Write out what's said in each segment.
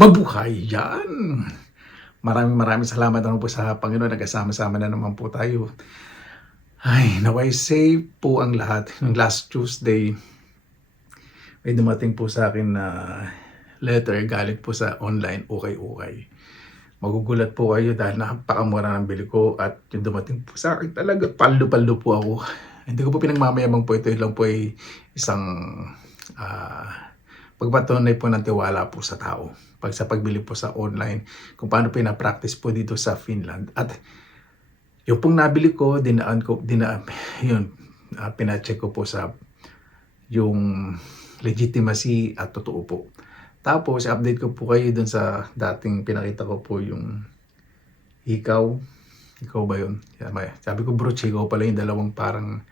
Mabuhay yan! Maraming salamat naman po sa Panginoon. Nagkasama-sama na naman po tayo. Ay, naway safe po ang lahat. Nung last Tuesday, may dumating po sa akin na letter galing po sa online ukay-ukay. Magugulat po kayo dahil napakamura ng bili ko at yung dumating po sa akin talaga paldo-paldo po ako. Hindi ko po pinagmamayabang po ito lang po ay isang pagpatunay po ng tiwala po sa tao sa pagbili po sa online, kung paano pina-practice po dito sa Finland. At yung pong nabili ko, pina-check ko po sa yung legitimacy at totoo po. Tapos, update ko po kayo dun sa dating pinakita ko po yung ikaw. Ikaw ba yun? Sabi ko, bro, ikaw pala yung dalawang parang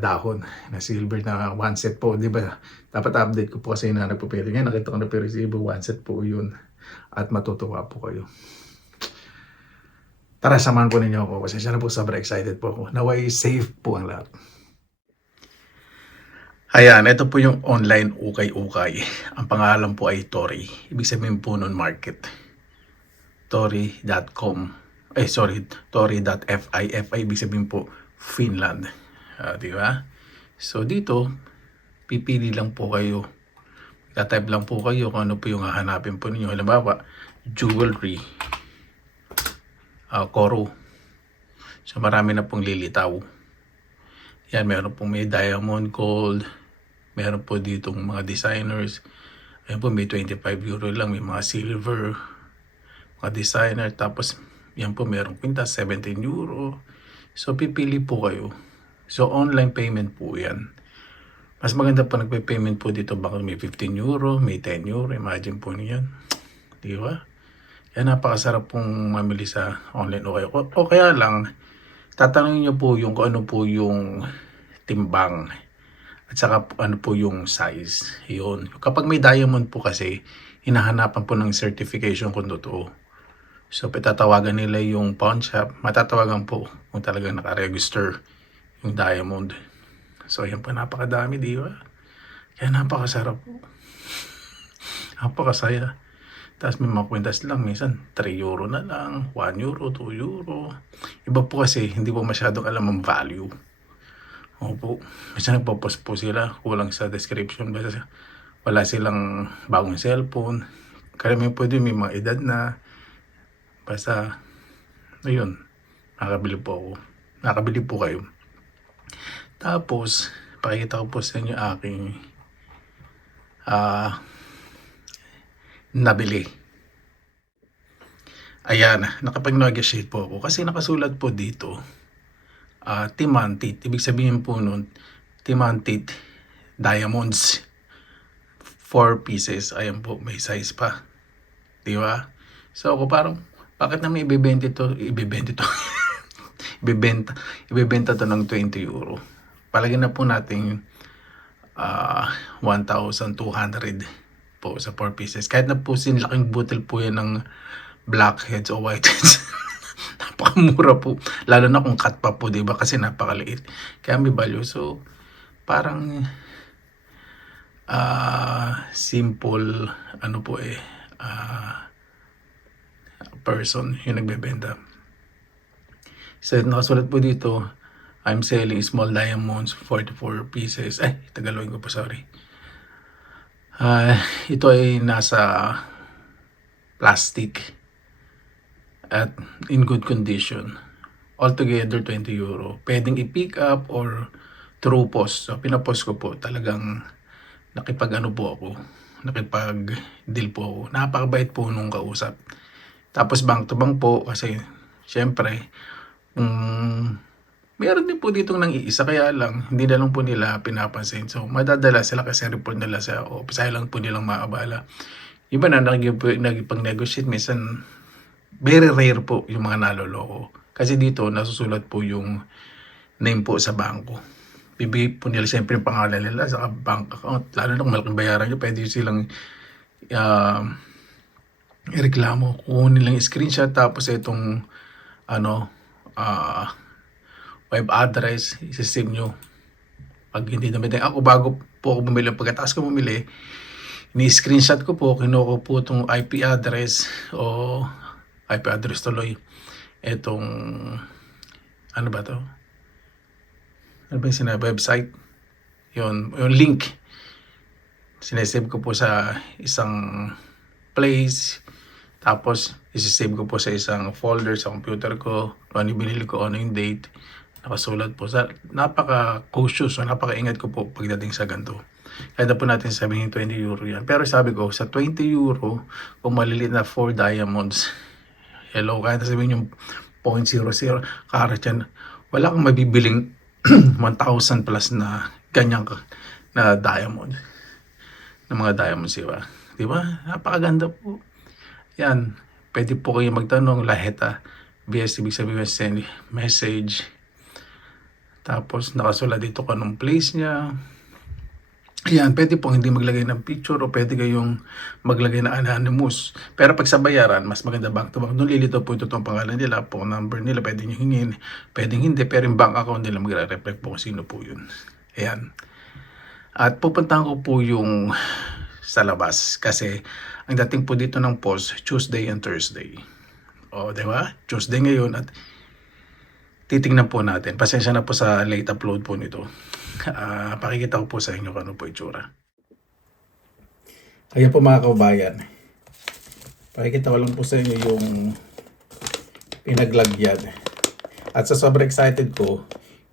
dahon na silver na one set po, di ba? Dapat update ko po kasi na nagpapili. Ngayon nakita ko na pero one set po yun at matutuwa po kayo. Tara, samahan po ninyo ako kasi siya na po sobrang excited po ako. Naway safe po ang lahat. Ayan, ito po yung online ukay-ukay. Ang pangalan po ay Tori. Ibig sabihin po nun market. Tori.com. Tori.fi. FI ibig sabihin po Finland. Di ba? So dito, pipili lang po kayo. Tatype lang po kayo kung ano po yung hahanapin po ninyo. Halimbawa, jewelry. Koro. So marami na pong lilitaw. Yan, meron pong may diamond, gold. Meron po ditong mga designers. Ayan po, may 25 euro lang. May mga silver, mga designer. Tapos, yan po, meron kwintas, 17 euro. So, pipili po kayo. So, online payment po yan. Mas maganda pa nagpe-payment po dito. Baka may 15 euro, may 10 euro. Imagine po niyan. Di ba? Yan, napakasarap pong mamili sa online. O kaya lang, tatanungin nyo po yung kung ano po yung timbang. At saka ano po yung size. Yun. Kapag may diamond po kasi, hinahanapan po ng certification kung totoo. So, patatawagan nila yung pawn shop. Matatawagan po kung talagang nakaregister yung diamond. So, ayan po, napakadami, di ba? Kaya napakasarap po. Napakasaya. Tapos may mga kwintas lang, minsan 3 euro na lang, 1 euro, 2 euro. Iba po kasi, hindi po masyadong alam ang value. Opo, minsan nagpo-post po sila, kulang sa description. Basta wala silang bagong cellphone. Karamihan po din may mga edad na. Basta, ayun, nakabili po ako. Nakabili po kayo. Tapos, pakikita ko po sa inyo aking nabili. Ayan, nakapag-negotiate po ako. Kasi nakasulat po dito, Timantit. Ibig sabihin po nun, Timantit diamonds. 4 pieces. Ayan po, may size pa. Di ba? So ako parang, bakit naman ibebenta to? Ibebenta to ng 20 euro. Palagyan na po natin 1,200 po sa 4 pieces. Kahit na po sinlaking butil po yan ng blackheads o whiteheads. Napakamura po. Lalo na kung cut pa po, diba? Kasi napakaliit. Kaya may value. So, parang simple person yung nagbebenta. So, nakasulat po dito, I'm selling small diamonds, 44 pieces. Ay, Tagalogin ko po, sorry. Ito ay nasa plastic at in good condition. Altogether, 20 euro. Pwedeng i-pick up or through post. So, pinapost ko po. Talagang nakipag-deal po ako. Napakabait po nung kausap. Tapos bank to bank po kasi syempre, meron din po ditong nang iisa, kaya lang hindi na lang po nila pinapansin. So madadala sila kasi report nila sa office, ay lang po nilang maabala. Iba na nagipag-negotiate, minsan very rare po yung mga naloloko. Kasi dito nasusulat po yung name po sa bangko. Bibigay po nila siyempre yung pangalan nila sa bank account. Lalo na kung malaking bayaran nyo, pwede silang ireklamo. Kukunin nilang screenshot tapos itong web address, isisave nyo. Pag hindi naman ako, bago po ako bumili, pagkatapos ko bumili, Ni-screenshot ko po, kinuha ko po itong IP address o IP address tuloy. Itong, ano ba to? Ano ba yung sinabi? Website? Yung link. Sinesave ko po sa isang place. Tapos, isisave ko po sa isang folder sa computer ko. Kung ano yung binili ko, ano yung date. Nakasulat po. Napaka-cautious o napaka-ingat ko po pagdating sa ganito. Kaya na po natin sabihin 20 euro yan. Pero sabi ko, sa 20 euro, kung maliliit na 4 diamonds, hello, kahit sabihin yung 0.00 karat yan, wala kang mabibiling 1,000 plus na ganyang na diamond. Na mga diamonds, diba? Diba? Napakaganda po. Yan. Pwede po kayo magtanong, laheta. BS, ibig sabihin send message. Tapos nakasulat dito kung anong place niya. Ayan, pwede pong hindi maglagay ng picture o pwede kayong maglagay ng anonymous. Pero pag sa bayaran, mas maganda bank to bank. Doon lilito po ito itong pangalan nila, phone number nila, pwede nyo hingin. Pwedeng hindi, pero yung bank account nila magre-reflect po kung sino po yun. Ayan. At pupuntahan ko po yung sa labas kasi ang dating po dito ng post, Tuesday and Thursday. O, di ba? Tuesday ngayon at titingnan po natin. Pasensya na po sa late upload po nito. Pakikita ko po sa inyo kung ano po itsura. Ayan po mga kababayan. Pakikita ko lang po sa inyo yung pinaglagyan. At sa sobrang excited ko,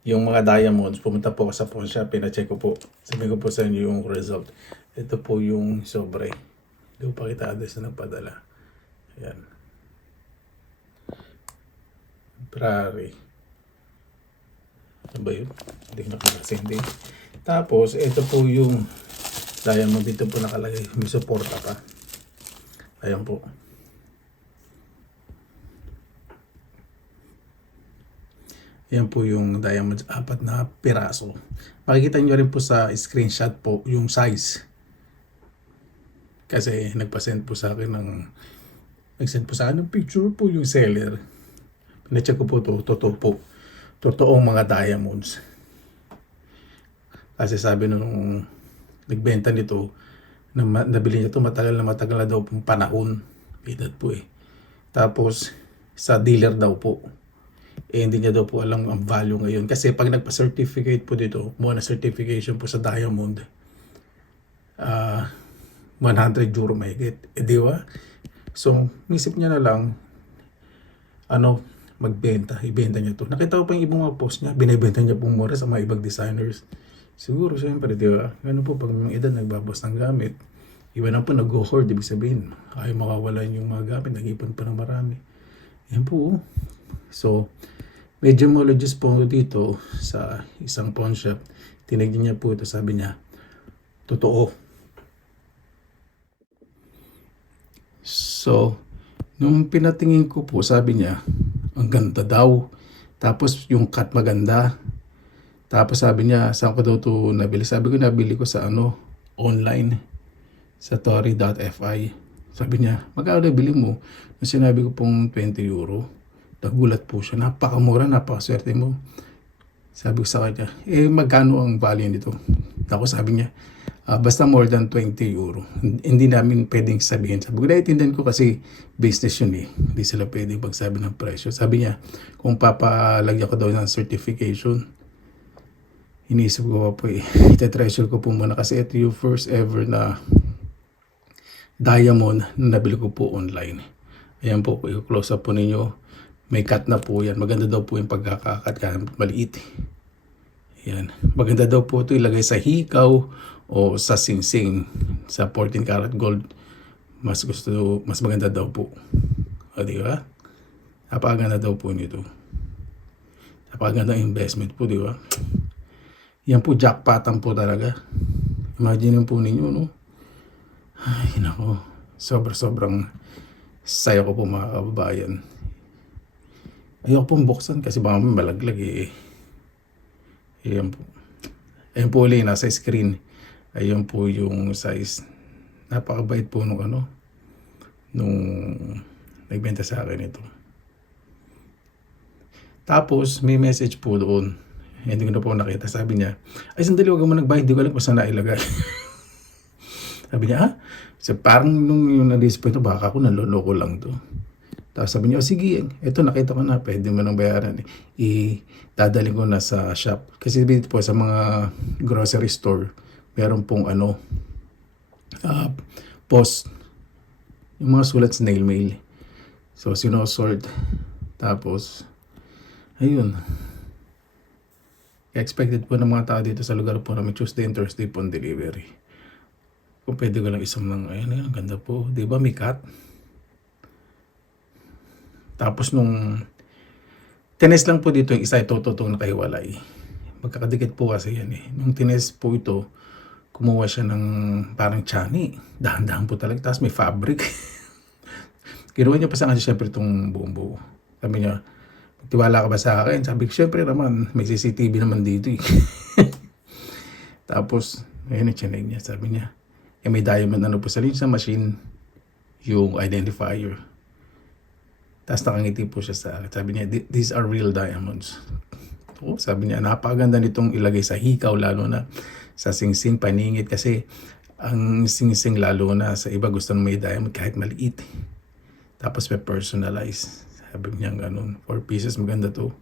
yung mga diamonds, pumunta po ako sa pawn shop, pina-check ko po. Sabi ko po sa inyo yung result. Ito po yung sobre. Hindi ko pakita address na nagpadala. Ayan. Prairie. Ano ba yun? Hindi ko nakakasindi. Tapos, ito po yung diamond. Dito po nakalagay. May suporta pa. Ayan po. Yan po yung diamonds, 4 na piraso. Makikita nyo rin po sa screenshot po yung size. Kasi nagpa-send po sa akin nag-send po sa akin ng picture po yung seller. Pina-check ko po to, totoo po. Totoong mga diamonds. Kasi sabi nung nagbenta nito, nabili niya ito matagal na daw pong panahon. Edad po eh. Tapos sa dealer daw po. Hindi niya daw po alam ang value ngayon. Kasi pag nagpa-certificate po dito, muna certification po sa diamond, 100 euro mahigit. Di ba? So, isip niya na lang, magbenta, ibenta niya to. Nakita ko pa yung ibang mga post niya, binibenta niya pong mura sa mga ibang designers. Siguro, siyempre, di ba? Ano po, pag mga edad nagbabas ng gamit, iba na po nag-go-hoard, ibig sabihin, ayaw makawalan yung mga gamit, nag-ipon pa ng marami. Yan po. So, medyo gemologist po dito sa isang pawn shop. Tinignan niya po ito, sabi niya, totoo. So, nung pinatingin ko po, sabi niya, ang ganda daw. Tapos yung cut maganda. Tapos sabi niya, saan ko daw ito nabili? Sabi ko, nabili ko sa online. Sa tori.fi. Sabi niya, magkano nabili mo? Nung sinabi ko pong 20 euro. Nagulat po siya. Napakamura, napakaswerte mo. Sabi ko sa kanya, magkano ang value nito? Ako sabi niya, basta more than 20 euro. Hindi namin pwedeng sabihin. Sabi ko, naiintindihan ko kasi business yun eh. Hindi sila pwedeng pagsabi ng presyo. Sabi niya, kung papalagyan ko daw ng certification, iniisip ko pa po eh. Ita-treasure ko po muna kasi ito yung first ever na diamond na nabili ko po online. Ayan po, i-close up po ninyo. May cut na po yan. Maganda daw po yung pagkakakat kaya maliit. Yan. Maganda daw po ito ilagay sa hikaw o sa singsing. Sa 14 karat gold. Mas maganda daw po. O di ba? Napakaganda daw po nito. Napakaganda investment po, di ba? Yan po, jackpotan po talaga. Imagine po ninyo, no? Ay, nako. Sobrang saya ko po mga kababayan. Ayoko pong buksan kasi baka malaglag eh. Ayan po. Ayan po ulit, nasa screen. Ayan po yung size. Napakabait po nung nung nagbenta sa akin ito. Tapos may message po doon. Hindi ko na po nakita. Sabi niya, ay sandali, wag mo nagbayad. Hindi ko alam kung saan nailagay. Sabi niya, So parang nung yung na-disappoint ito, baka ako naloloko lang to. Tapos sabi niya, oh sige, ito nakita ko na, pwede mo nang bayaran. Dadalhin ko na sa shop. Kasi dito po sa mga grocery store, meron pong post, yung mga sulat snail mail. So sinosort. Tapos, ayun. Expected po ng mga tao dito sa lugar po namin Tuesday and Thursday po on delivery. Kung pwede ko lang isang ng, ayun, ang ganda po. Di ba may cat? Tapos nung tines lang po dito yung isa, itututong nakahiwalay. Magkakadikit po kasi yan eh. Nung tines po ito, kumuha siya ng parang chani. Dahan-dahan po talaga. Tapos may fabric. Kinuha niya pa sa kasi syempre itong buong buo. Sabi niya, tiwala ka ba sa akin? Sabi ko, syempre naman, may CCTV naman dito eh. Tapos, ayun yung chinig niya. Sabi niya, may diamond po sa lens sa machine, yung identifier. Tapos nakangiti po siya sa akin. Sabi niya, these are real diamonds. Oo, sabi niya, napakaganda nitong ilagay sa hikaw, lalo na sa singsing, paningit. Kasi ang singsing, lalo na sa iba, gusto na may diamond kahit maliit. Tapos may personalize. Sabi niya ganun, 4 pieces, maganda to.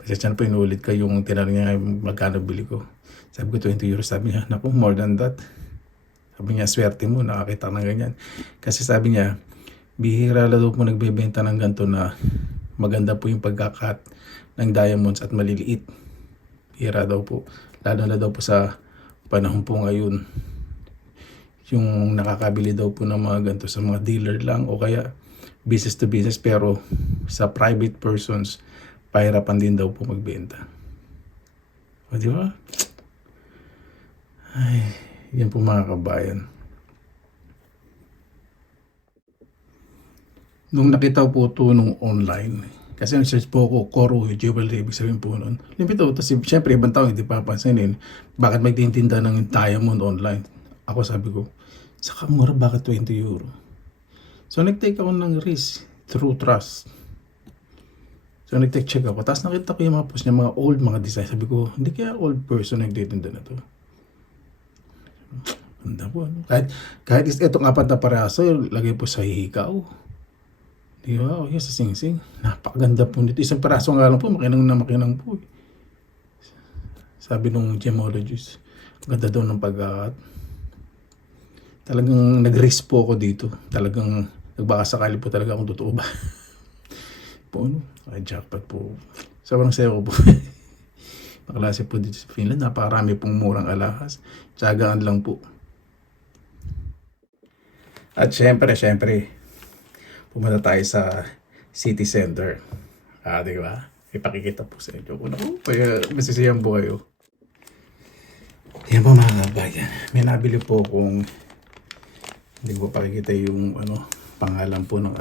Pasensya na po, inulit ka yung tinanong niya, magkano bili ko. Sabi ko, 20 euros. Sabi niya, naku, more than that. Sabi niya, swerte mo, nakakita ng ganyan. Kasi sabi niya, bihira na daw po nagbebenta ng ganito na maganda po yung pagkakat ng diamonds at maliliit. Bihira daw po. Lalo na daw po sa panahon po ngayon. Yung nakakabili daw po ng mga ganito sa mga dealer lang o kaya business to business, pero sa private persons, pahirapan din daw po magbenta. O di ba? Ay, yan po mga kabayan. Nung nakita po ito nung online, kasi nag-search po ako, Coro Jewelry, ibig sabihin po nun. Limpito, tapos siyempre ibang tao hindi papansinin, bakit magtitinda ng diamond online? Ako sabi ko, saka mura, bakit 20 euro? So nag-take ako ng risk through trust. So nag-take check ako, tapos nakita ko yung mga post niya, mga old, mga design. Sabi ko, hindi kaya old person nagtitinda na to? Ganda po, ano? Kahit itong 4 na paraso, lagay po sa hikaw. Di ba? O yan sa singsing. Napakaganda po nito. Isang peraso nga lang po, makinang na makinang po. Sabi nung gemologist, ganda daw ng pagkakat. Talagang nag-risk po ako dito. Talagang nagbaka sakali po talaga kung totoo ba. Po ano? Ay, jackpot po. Sobrang saya ko po. Maklase po dito sa Finland. Napakarami pong murang alahas. Tsagaan lang po. At syempre, pumunta tayo sa city center. Di ba? Ipakikita po sa inyo. Kung ako, masisiyang po kayo. Yan po mga kabayan. May nabili po kung hindi ko pakikita yung pangalan po ng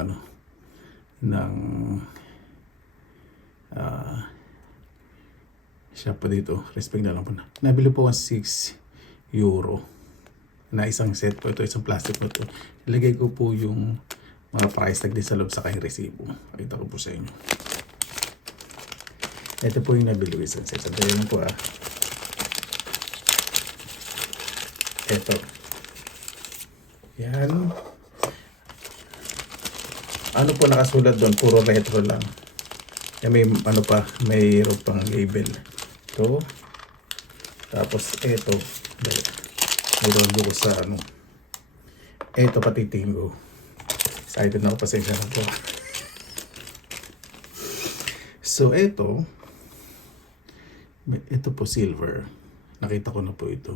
shop po dito. Respect na lang po na. Nabili po ang 6 euro na isang set po ito. Isang plastic po ito. Ilagay ko po yung mga price tag din sa loob sa kayong resibo. Pakita ko po sa inyo. Ito po yung nabili ko isang set. Sabi mo po Ito. Yan. Ano po nakasulat doon? Puro retro lang. Yan may mayroon pang label. Ito. Tapos ito. Mayroon ko sa Ito pati tingo. Excited na ako, pasensya na po. So, ito po silver. Nakita ko na po ito.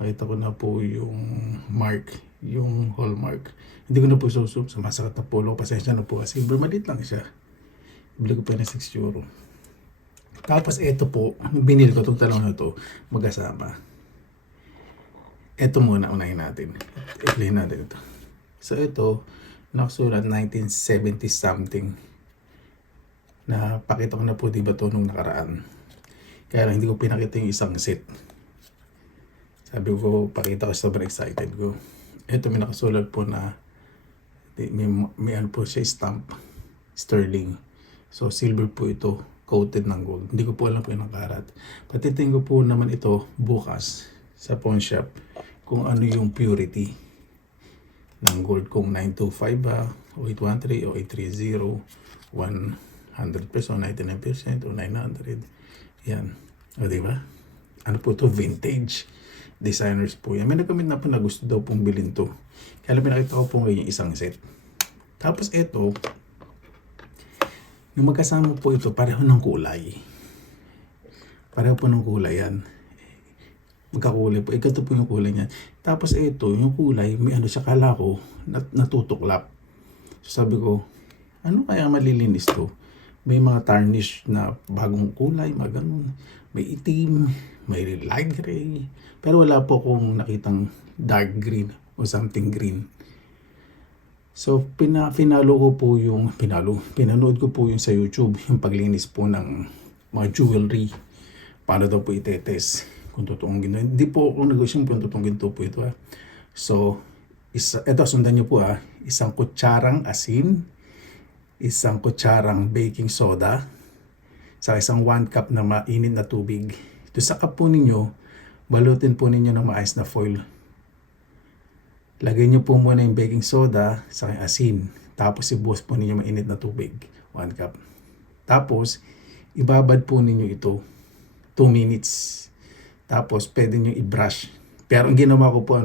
Nakita ko na po yung mark, yung hallmark. Hindi ko na po susub. Sumasakat na po. Pasensya na po. Silver, maliit lang siya. Bili ko pa na 6 euro. Tapos, ito po, binili ko itong talong na ito, magkasama. Ito muna, unahin natin. I-play natin ito. So, ito, nakasulat 1970 something. Pakita ko na po diba ito nung nakaraan. Kaya lang hindi ko pinakita yung isang set. Sabi ko, pakita ko, sobrang excited ko. Ito may nakasulat po na may po siya stamp. Sterling. So silver po ito, coated ng gold. Hindi ko po alam po yung karat. Patitingin ko po naman ito bukas sa pawn shop kung ano yung purity. ng gold kung 925 ba, o 813, o 830, 100%, 99%, o 900. Yan. O, diba? Ano po to? Vintage designers po yan. May nag-comment na po na gusto daw pong bilhin to. Kaya pinakita ko po ngayon yung isang set. Tapos ito, yung magkasama po ito, pareho ng kulay. Pareho po ng kulay yan. Magkakulay po. Ito po yung kulay niyan. Tapos ito, yung kulay, may ano siya, kala ko, natutuklap. So sabi ko, ano kaya malilinis to? May mga tarnish na bagong kulay, mga ganun. May itim, may light gray. Pero wala po akong nakitang dark green o something green. So, pinalo ko po yung, pinanood ko po yung sa YouTube, yung paglinis po ng mga jewelry. Paano daw po itetest kung totoong ginto. Hindi po ako nag-assume kung totoong ginto po ito. So, ito sundan nyo po isang kutsarang asin, isang kutsarang baking soda, sa isang 1 cup na mainit na tubig. Ito sa cup po ninyo, balutin po ninyo ng maayos na foil. Lagay nyo po muna yung baking soda sa asin. Tapos ibuhos po ninyo mainit na tubig. 1 cup. Tapos, ibabad po ninyo ito 2 minutes. Tapos, pwede nyo i-brush. Pero ang ginawa ko po,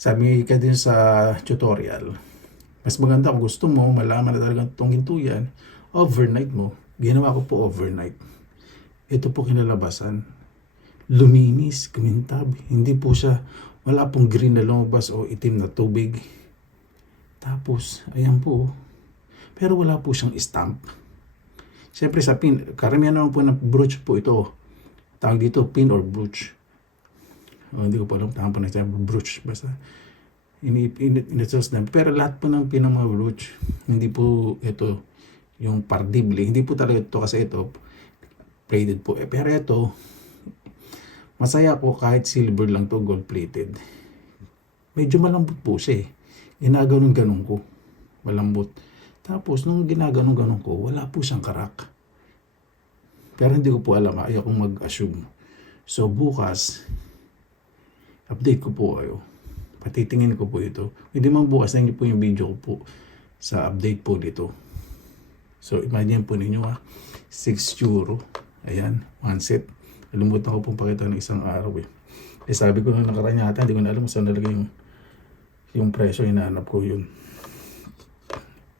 sabi ka din sa tutorial, mas maganda kung gusto mo, malaman na talagang itong ginto yan, overnight mo. Ginawa ko po overnight. Ito po kinalabasan. Luminis, kumintab. Hindi po siya, wala pong green na lumabas o itim na tubig. Tapos, ayan po. Pero wala po siyang stamp. Siyempre sa pin, karamihan naman po ng brooch po ito. Tawag dito, pin or brooch. Hindi ko pa alam, tawag po na brooch. Basta, initos na. Pero lahat po ng pin ng mga brooch, hindi po ito yung pardible. Hindi po talaga ito kasi ito, plated po. Pero ito, masaya po kahit silver lang to, gold plated. Medyo malambot po siya eh. Ginaganon-ganon ko. Malambot. Tapos, nung ginaganon-ganon ko, wala po siyang karak. Pero hindi ko po alam, ayaw kong mag-assume. So, bukas, update ko po kayo. Patitingin ko po ito. Hindi man bukas, na po yung video ko po sa update po dito. So, imagine po ninyo 6 euro. Ayan, 1 set. Nalimutan ko pong pakita ng isang araw eh. Sabi ko nung nakaraan yata, hindi ko na alam kung saan nalagay yung presyo, hinahanap ko yun.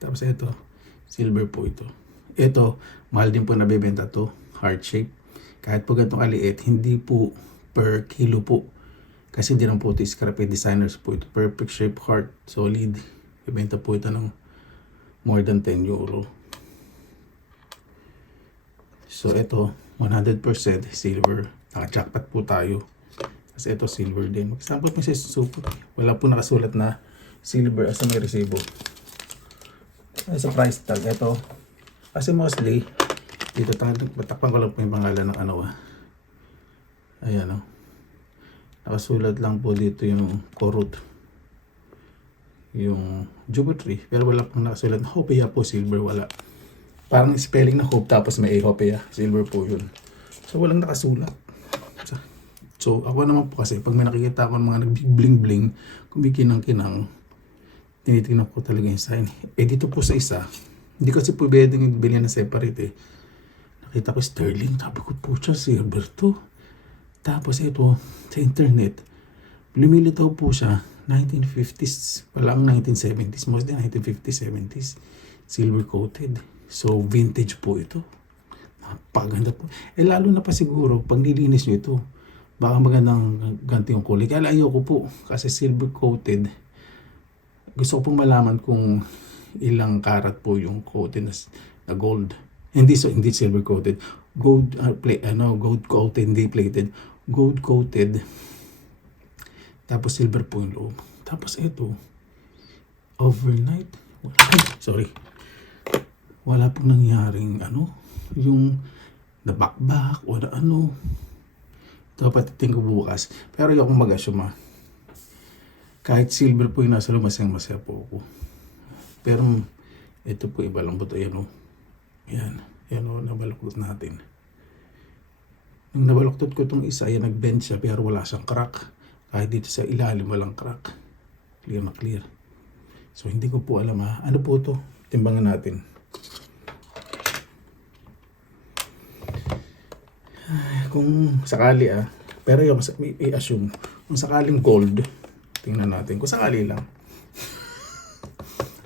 Tapos ito, silver po ito. Ito, mahal din po nabibenta to, heart shape. Kahit po ganitong kaliit, hindi po per kilo po. Kasi hindi lang po ito scrap designers po ito. Perfect shape heart, solid. Ibenta po ito ng more than 10 euro. So ito, 100% silver. Naka-jackpot po tayo. Kasi ito silver din. Mag-sample po siya super. Wala po nakasulat na silver as may resibo. Sa price tag, ito. Kasi mostly, dito matakpan ko lang po yung pangalan ng Ayan nakasulat lang po dito yung Korut. Yung geometry. Pero wala pong nakasulat. Hopea po, silver, wala. Parang spelling na hope tapos may Hopea. Silver po yun. So, walang nakasulat. So, ako naman po kasi, pag may nakikita ako ng mga nag-bling-bling, kumikinang-kinang, tinitingnan ko talaga yung sign. Dito po sa isa, hindi kasi po pwedeng bilhin na separate eh. Nakita ko sterling, sabi ko po siya, silver to. Tapos ito, sa internet, lumilitaw po siya, 1950s, palang 1970s, mostly 1950s, 70s, silver coated. So, vintage po ito. Napaganda po. Lalo na pa siguro, pag nilinis nyo ito, baka magandang ganti yung kulay. Kaya ayoko po, kasi silver coated. Gusto ko pong malaman kung ilang karat po yung coated na gold. Hindi silver coated. Gold gold coated, hindi plated. Gold coated. Tapos silver po yung loob. Tapos ito, overnight. Wala pong nangyaring yung nabakbak o Ito patitin ko bukas. Pero yung akong mag-assume kahit silver po yung nasa loob, masaya po ako. Pero ito po iba lang po ito. Yan nabaluktot natin. Nung nabaluktot ko itong isa, yan nagbend siya pero wala siyang crack. Kahit dito sa ilalim walang crack. Clear na clear. So hindi ko po alam ha. Ano po to? Timbangan natin. Kung sakali pero yung i-assume kung sakaling gold, tingnan natin kung sakali lang.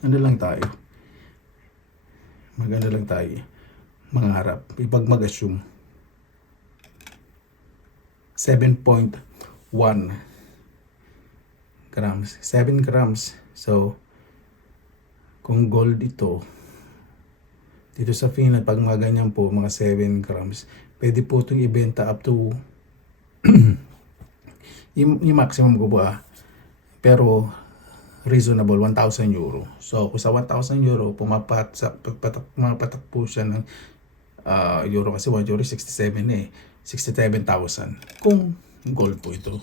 Ano lang tayo? Maganda lang tayo. Mangarap. Ibag mag-assume. 7.1 grams. 7 grams. So, kung gold ito, dito sa Finland, pag mga ganyan po, mga 7 grams, pwede po itong ibenta up to yung maximum ko ba, pero reasonable, 1,000 euro. So, kung sa 1,000 euro, pumapatak po siya ng euro kasi 1 euro 67 67,000 kung gold po ito.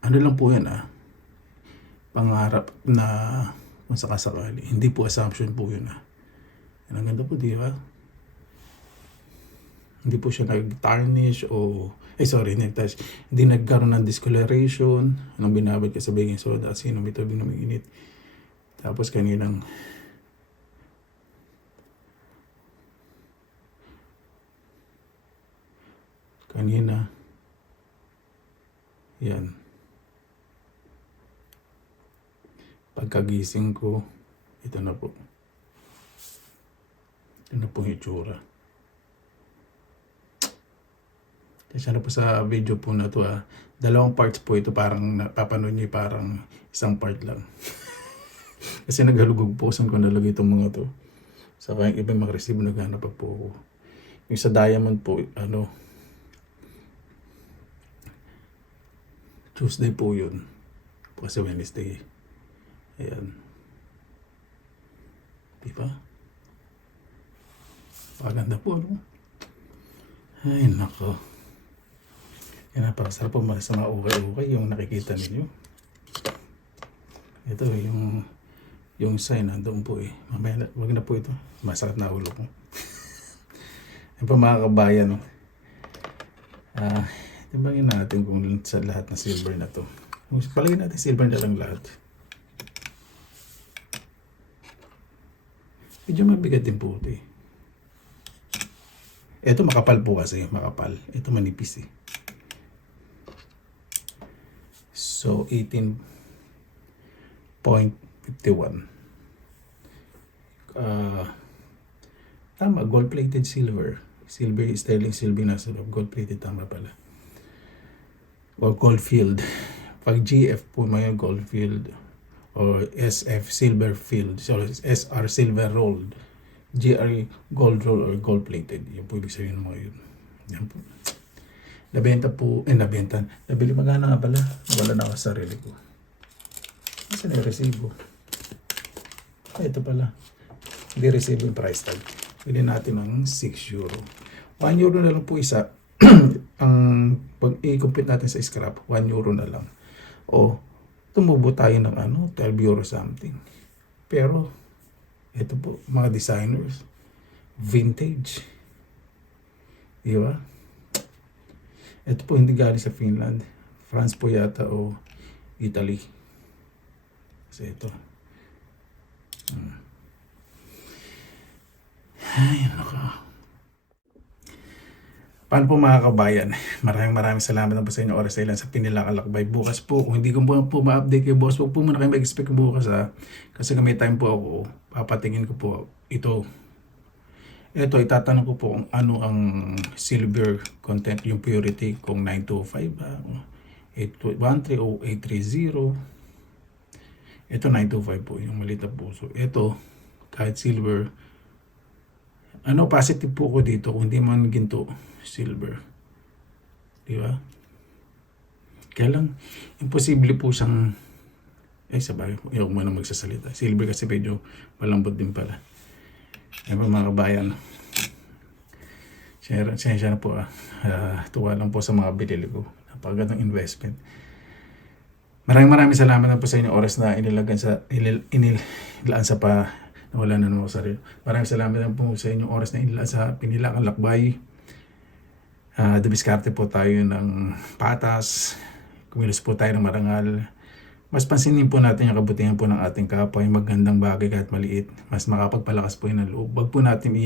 Ano lang po yan pangarap na kung sakasakali. Hindi po assumption po yun Ang ganda po, di ba? Hindi po siya nag-tarnish o hindi nagkaroon ng discoloration. Anong binabad ka sa baking soda, sino may tubig na mainit. Tapos kaninang yan, pagkagising ko, ito na po yung itsura. Kasi na po sa video po na to dalawang parts po ito, parang napapanood nyo parang isang part lang. Kasi naghalugog po saan ko nalagay itong mga to. Sa kaya ibang mag-receive naghanap pa po ako. Yung sa diamond po, Tuesday po yun. Kasi Wednesday. Ayan. Diba? Paganda po, no? Ay, nako. Yan, napakasarap po sa mga ukay-ukay yung nakikita ninyo. Ito, yung sign, doon po Mamaya, wag na po ito. Masakit na ulo ko. Yan po mga kabayan, no? Timbangin natin kung sa lahat na silver na to. Palagay natin silver na lang lahat. Medyo mabigat din po ito Ito makapal po kasi, makapal. Ito manipis So, 18.51. Tama, gold-plated silver. Silver, sterling silver nasa loob. Gold-plated, tama pala. O Goldfield. Pag GF po may Goldfield or SF Silver Field, so SR Silver Rolled, GR Gold Roll or Gold Plated. Yan po ibig sabihin ng mga yun. Yan po. Nabili magana nga pala. Wala na ako sa sarili ko. Kasi na-resibo. Ito pala. Hindi resibo yung price tag. Bili natin ng 6 euro. 1 euro na lang po isa. Ang pag i-compute natin sa scrap, 1 euro na lang. O tumubo tayo ng 12 euro something. Pero ito po, mga designers, vintage. Di ba? Ito po hindi galing sa Finland. France po yata o Italy. Kasi ito. Ay, naka. Paano po mga kabayan? Maraming salamat na po sa inyo oras sa ilan sa Pinilakalakbay. Bukas po, kung hindi ko po ma-update kayo boss, huwag po muna kayo mag-expect bukas Kasi kung may time po ako, papatingin ko po ito. Ito, itatanong ko po kung ano ang silver content, yung purity, kung 925 813 o 830. Ito 925 po, yung maliit na puso. Ito, kahit silver, positive po ko dito, kung hindi man ginto, silver. Di ba? Kaya lang, imposible po siyang, sabay, ayaw mo na magsasalita. Silver kasi medyo malambot din pala. Ayan po mga kabayan. Siya na po tuwa lang po sa mga binili ko. Napakagandang investment. Maraming salamat na po sa inyong oras na inilaan sa nawala na naman sa sarili. Maraming salamat na po sa inyong oras na inilaan sa Pinilakalakbay. Dumiskarte po tayo ng patas. kumilos po tayo ng marangal. Mas pansinin po natin yung kabutihan po ng ating kapwa, yung magandang bagay kahit maliit. Mas makapagpalakas po yun ng loob. Wag po natin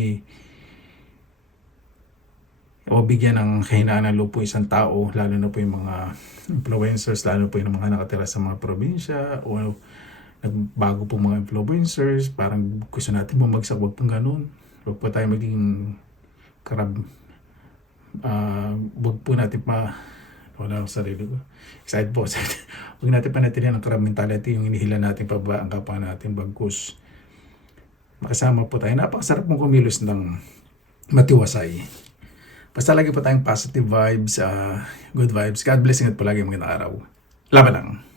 o bigyan ng kahinaan ng loob po isang tao, lalo na po yung mga influencers, lalo po yung mga nakatira sa mga probinsya o nagbago po mga influencers, parang gusto natin bumagsak. Wag po ganun. Wag po tayo maging wag po natin wala akong sarili ko. Excited po. Huwag natin panatilihan ang crab mentality, yung inihila natin pababa ang kapwa natin, bagkus makasama po tayo. Napakasarap mong kumilos ng matiwasay. Basta lagi po tayong positive vibes, good vibes. God bless, ingat po lagi, magandang araw. Laban lang.